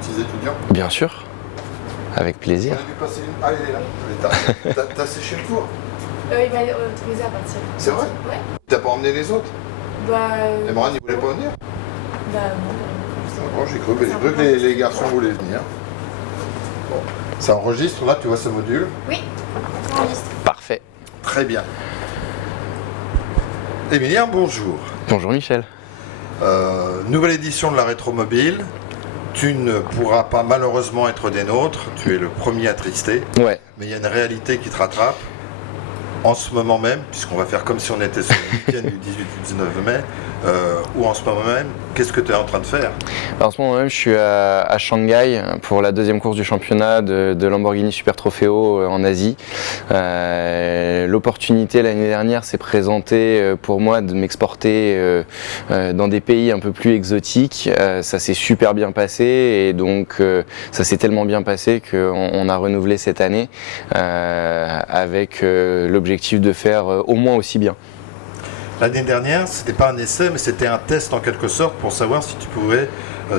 Petits étudiants. Bien sûr, avec plaisir. On a dû passer une... Ah, elle est là. T'as séché le cours? Il va autoriser à partir. C'est vrai? Ouais. T'as pas emmené les autres? Et Morane, il voulait pas venir? Non. Bon, j'ai cru que les garçons voulaient venir. Bon. Ça enregistre, là, tu vois ce module? Oui, ça enregistre. Parfait. Très bien. Émilien, bonjour. Bonjour Michel. Nouvelle édition de la Rétromobile. Tu ne pourras pas malheureusement être des nôtres, tu es le premier attristé. Ouais. Mais il y a une réalité qui te rattrape. En ce moment même, puisqu'on va faire comme si on était sur le week-end du 18 ou 19 mai, ou en ce moment même, qu'est-ce que tu es en train de faire? En ce moment même, je suis à Shanghai pour la deuxième course du championnat de Lamborghini Super Trofeo en Asie. L'opportunité l'année dernière s'est présentée pour moi de m'exporter dans des pays un peu plus exotiques. Ça s'est super bien passé et donc ça s'est tellement bien passé qu'on a renouvelé cette année avec l'objectif de faire au moins aussi bien. L'année dernière, c'était pas un essai, mais c'était un test en quelque sorte pour savoir si tu pouvais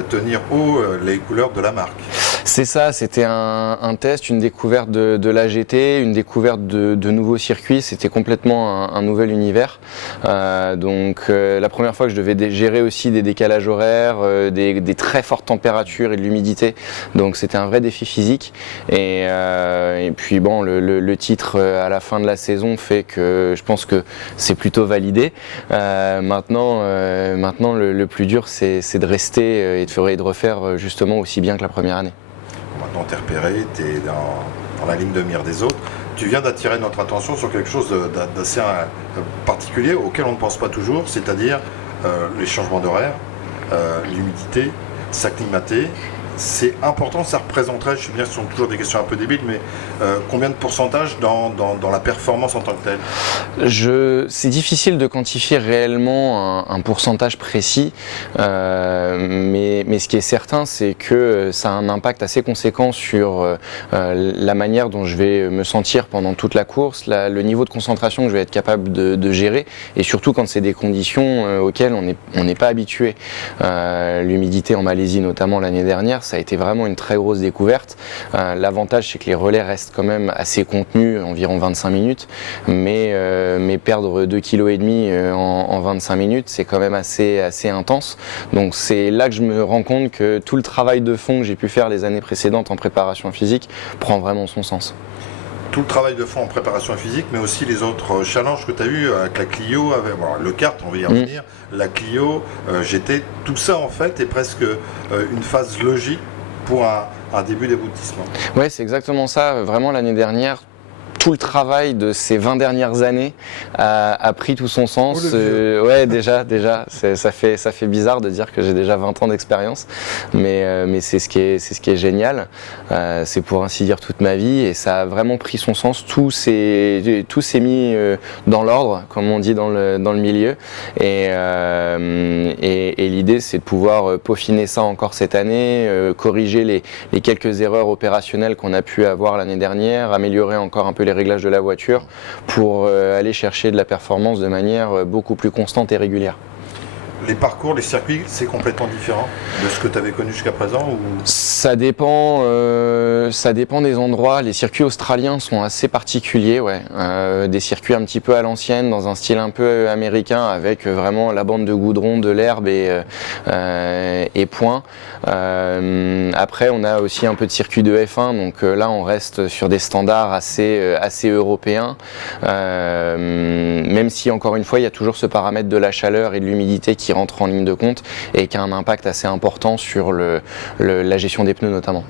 tenir haut les couleurs de la marque. C'est ça, c'était un test, une découverte de l'AGT, une découverte de nouveaux circuits, c'était complètement un nouvel univers. La première fois que je devais gérer aussi des décalages horaires, des très fortes températures et de l'humidité, donc c'était un vrai défi physique. Et puis bon, le titre à la fin de la saison fait que je pense que c'est plutôt validé. Maintenant, le plus dur c'est de rester et de refaire justement aussi bien que la première année. Maintenant, tu es repéré, tu es dans la ligne de mire des autres. Tu viens d'attirer notre attention sur quelque chose d'assez particulier auquel on ne pense pas toujours, c'est-à-dire les changements d'horaire, l'humidité, s'acclimater. C'est important, ça représenterait, je sais bien que ce sont toujours des questions un peu débiles, mais combien de pourcentage dans la performance en tant que telle? C'est difficile de quantifier réellement un pourcentage précis, mais ce qui est certain, c'est que ça a un impact assez conséquent sur la manière dont je vais me sentir pendant toute la course, le niveau de concentration que je vais être capable de gérer, et surtout quand c'est des conditions auxquelles on n'est pas habitué. L'humidité en Malaisie, notamment l'année dernière, ça a été vraiment une très grosse découverte. L'avantage, c'est que les relais restent quand même assez contenus, environ 25 minutes, mais perdre 2,5 kg en 25 minutes, c'est quand même assez intense. Donc c'est là que je me rends compte que tout le travail de fond que j'ai pu faire les années précédentes en préparation physique prend vraiment son sens. Tout le travail de fond en préparation physique, mais aussi les autres challenges que tu as eu avec la Clio, avec le kart, on va y revenir, la Clio, GT, tout ça en fait est presque une phase logique pour un début d'aboutissement. Oui, c'est exactement ça. Vraiment l'année dernière, tout le travail de ces 20 dernières années a pris tout son sens. Ouais, déjà, ça fait bizarre de dire que j'ai déjà 20 ans d'expérience, mais c'est ce qui est génial. C'est pour ainsi dire toute ma vie et ça a vraiment pris son sens. Tout s'est mis dans l'ordre, comme on dit dans le milieu. Et l'idée, c'est de pouvoir peaufiner ça encore cette année, corriger les quelques erreurs opérationnelles qu'on a pu avoir l'année dernière, améliorer encore un peu les réglages de la voiture pour aller chercher de la performance de manière beaucoup plus constante et régulière. Les parcours, les circuits, c'est complètement différent de ce que tu avais connu jusqu'à présent ou... Ça dépend des endroits. Les circuits australiens sont assez particuliers, ouais. Des circuits un petit peu à l'ancienne, dans un style un peu américain, avec vraiment la bande de goudron, de l'herbe et point. Après, on a aussi un peu de circuit de F1, donc là, on reste sur des standards assez européens. Même si, encore une fois, il y a toujours ce paramètre de la chaleur et de l'humidité qui rentre en ligne de compte et qui a un impact assez important sur la gestion des pneus notamment.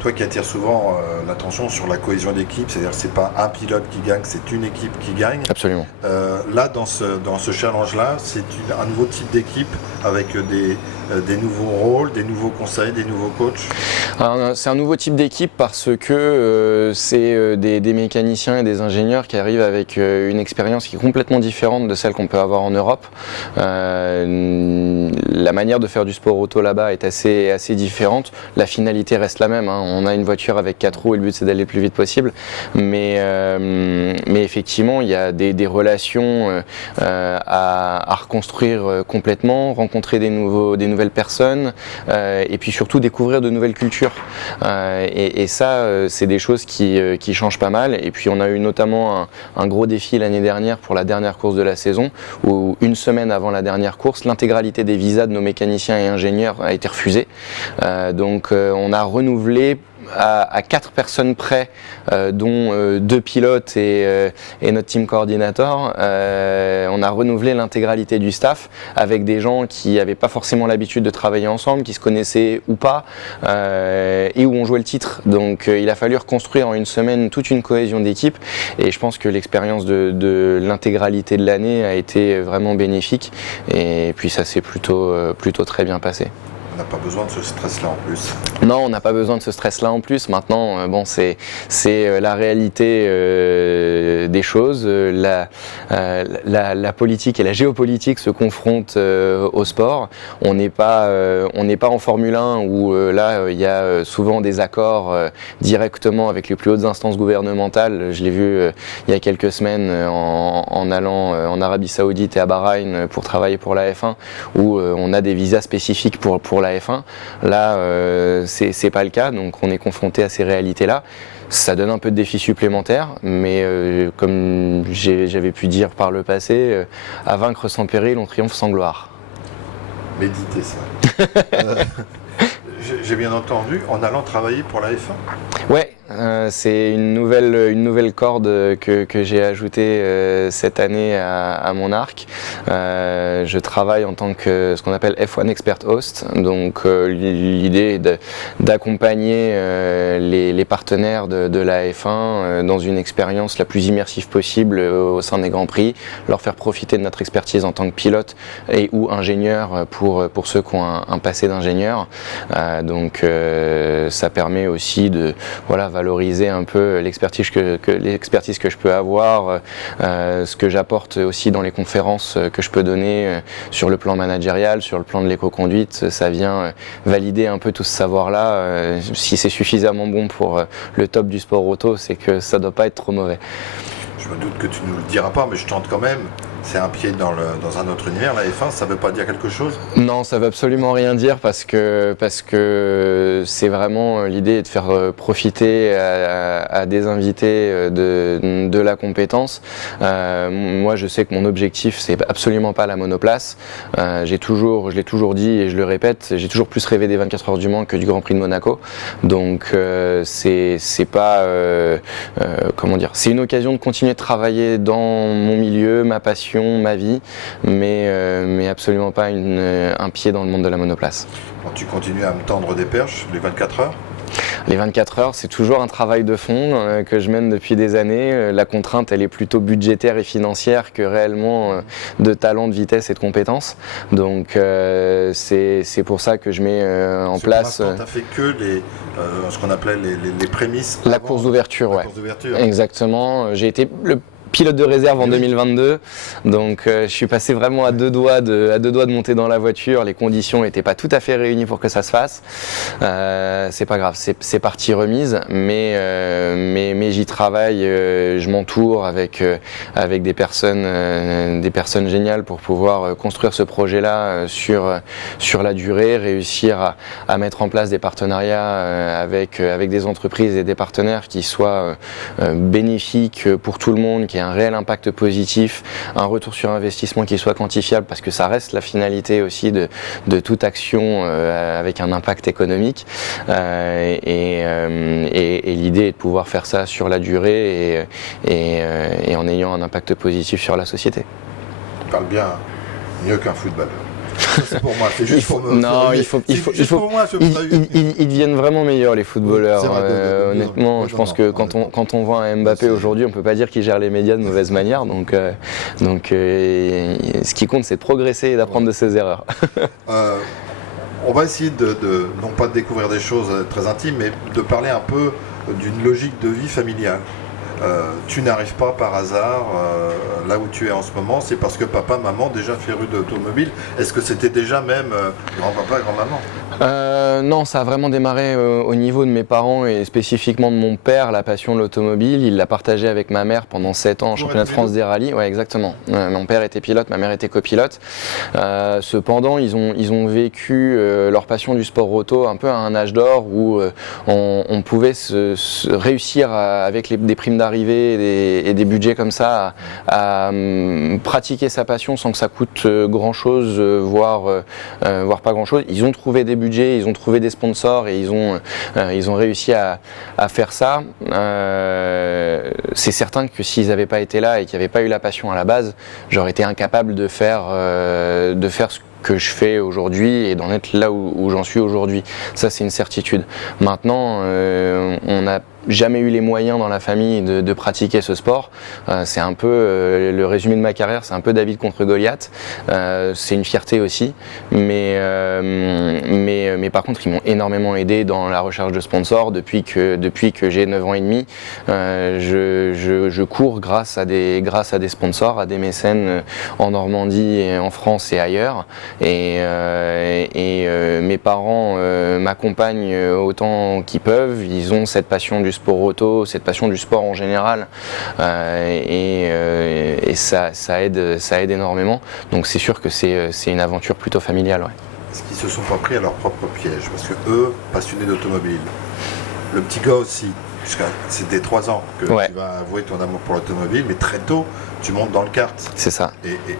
Toi qui attires souvent l'attention sur la cohésion d'équipe, c'est-à-dire que c'est pas un pilote qui gagne, c'est une équipe qui gagne. Absolument. Là, dans ce challenge-là, c'est un nouveau type d'équipe avec des nouveaux rôles, des nouveaux conseils, des nouveaux coachs. C'est un nouveau type d'équipe parce que c'est des mécaniciens et des ingénieurs qui arrivent avec une expérience qui est complètement différente de celle qu'on peut avoir en Europe. La manière de faire du sport auto là-bas est assez différente. La finalité reste la même, hein. On a une voiture avec 4 roues et le but c'est d'aller le plus vite possible. Mais effectivement, il y a des relations à reconstruire complètement, rencontrer des nouveaux nouvelles personnes et puis surtout découvrir de nouvelles cultures. Et ça, c'est des choses qui changent pas mal. Et puis on a eu notamment un gros défi l'année dernière pour la dernière course de la saison, où une semaine avant la dernière course, l'intégralité des visas de nos mécaniciens et ingénieurs a été refusée. Donc on a renouvelé à 4 personnes près, dont 2 pilotes et notre team coordinator, on a renouvelé l'intégralité du staff avec des gens qui n'avaient pas forcément l'habitude de travailler ensemble, qui se connaissaient ou pas, et où on jouait le titre. Donc il a fallu reconstruire en une semaine toute une cohésion d'équipe, et je pense que l'expérience de l'intégralité de l'année a été vraiment bénéfique, et puis ça s'est plutôt très bien passé. On n'a pas besoin de ce stress-là en plus. Non, on n'a pas besoin de ce stress-là en plus. Maintenant, bon, c'est la réalité des choses. La politique et la géopolitique se confrontent au sport. On n'est pas en Formule 1 où là, il y a souvent des accords directement avec les plus hautes instances gouvernementales. Je l'ai vu il y a quelques semaines en allant en Arabie Saoudite et à Bahreïn pour travailler pour la F1, où on a des visas spécifiques pour la F1. Là, c'est pas le cas, donc on est confronté à ces réalités-là. Ça donne un peu de défis supplémentaires, mais comme j'avais pu dire par le passé, à vaincre sans péril, on triomphe sans gloire. Méditez ça. J'ai bien entendu, en allant travailler pour la F1. Ouais, c'est une nouvelle corde que j'ai ajoutée cette année à mon arc. Je travaille en tant que ce qu'on appelle F1 Expert Host, donc l'idée est d'accompagner les partenaires de la F1 dans une expérience la plus immersive possible au sein des Grands Prix, leur faire profiter de notre expertise en tant que pilote et ou ingénieur pour ceux qui ont un passé d'ingénieur. Donc ça permet aussi de valoriser un peu l'expertise que je peux avoir, ce que j'apporte aussi dans les conférences que je peux donner sur le plan managérial, sur le plan de l'éco-conduite. Ça vient valider un peu tout ce savoir-là. Si c'est suffisamment bon pour le top du sport auto, c'est que ça ne doit pas être trop mauvais. Je me doute que tu ne nous le diras pas, mais je tente quand même. C'est un pied dans un autre univers, la F1, ça ne veut pas dire quelque chose? Non, ça ne veut absolument rien dire parce que c'est vraiment l'idée de faire profiter à des invités de la compétence. Moi, je sais que mon objectif, c'est absolument pas la monoplace. Je l'ai toujours dit et je le répète, j'ai toujours plus rêvé des 24 heures du Mans que du Grand Prix de Monaco. Donc, c'est pas, comment dire, c'est une occasion de continuer de travailler dans mon milieu, ma passion, ma vie, mais absolument pas un pied dans le monde de la monoplace. Bon, tu continues à me tendre des perches, les 24 heures? Les 24 heures, c'est toujours un travail de fond que je mène depuis des années. La contrainte, elle est plutôt budgétaire et financière que réellement de talent, de vitesse et de compétences. Donc c'est pour ça que je mets en place... Pour l'instant, tu n'as fait que ce qu'on appelait les prémices. La course d'ouverture, ouais. Course d'ouverture. Exactement. J'ai été le pilote de réserve en 2022, donc je suis passé vraiment à deux doigts de monter dans la voiture. Les conditions n'étaient pas tout à fait réunies pour que ça se fasse. C'est pas grave, c'est partie remise, mais j'y travaille. Je m'entoure avec des personnes géniales pour pouvoir construire ce projet-là sur la durée, réussir à mettre en place des partenariats avec des entreprises et des partenaires qui soient bénéfiques pour tout le monde, qui aient un réel impact positif, un retour sur investissement qui soit quantifiable, parce que ça reste la finalité aussi de toute action avec un impact économique. Et l'idée est de pouvoir faire ça sur la durée et en ayant un impact positif sur la société. Tu parles bien mieux qu'un footballeur. C'est pour moi, c'est juste pour me... Non, ils deviennent vraiment meilleurs, les footballeurs. Honnêtement, je pense que quand on voit un Mbappé aujourd'hui, on ne peut pas dire qu'il gère les médias de mauvaise manière. Donc ce qui compte, c'est de progresser et d'apprendre de ses erreurs. On va essayer non pas de découvrir des choses très intimes, mais de parler un peu d'une logique de vie familiale. tu n'arrives pas par hasard là où tu es en ce moment, c'est parce que papa, maman déjà férus d'automobile. Est-ce que c'était déjà même grand-papa et grand-maman? Non, ça a vraiment démarré au niveau de mes parents et spécifiquement de mon père, la passion de l'automobile. Il l'a partagé avec ma mère pendant 7 ans en championnat de France des rallyes. Ouais, exactement. Mon père était pilote, ma mère était copilote. Cependant, ils ont vécu leur passion du sport auto un peu à un âge d'or où on pouvait réussir avec des primes d'arrivée et des budgets comme ça à pratiquer sa passion sans que ça coûte grand-chose, voire pas grand-chose. Ils ont trouvé des budgets, ils ont trouvé des sponsors et ils ont réussi à faire ça. C'est certain que s'ils n'avaient pas été là et qu'il n'y avait pas eu la passion à la base, j'aurais été incapable de faire ce que je fais aujourd'hui et d'en être là où j'en suis aujourd'hui. Ça, c'est une certitude. Maintenant, on n'a jamais eu les moyens dans la famille de pratiquer ce sport. C'est un peu le résumé de ma carrière, c'est un peu David contre Goliath. C'est une fierté aussi, mais par contre ils m'ont énormément aidé dans la recherche de sponsors depuis que j'ai 9 ans et demi. Je cours grâce à des sponsors, à des mécènes en Normandie, et en France et ailleurs. Et mes parents m'accompagnent autant qu'ils peuvent. Ils ont cette passion du sport auto, cette passion du sport en général, et ça aide énormément. Donc c'est sûr que c'est une aventure plutôt familiale. Ouais. Est-ce qu'ils se sont pas pris à leur propre piège? Parce que eux, passionnés d'automobile, le petit gars aussi, c'est dès 3 ans que Ouais. tu vas avouer ton amour pour l'automobile, mais très tôt, tu montes dans le kart. C'est ça. Et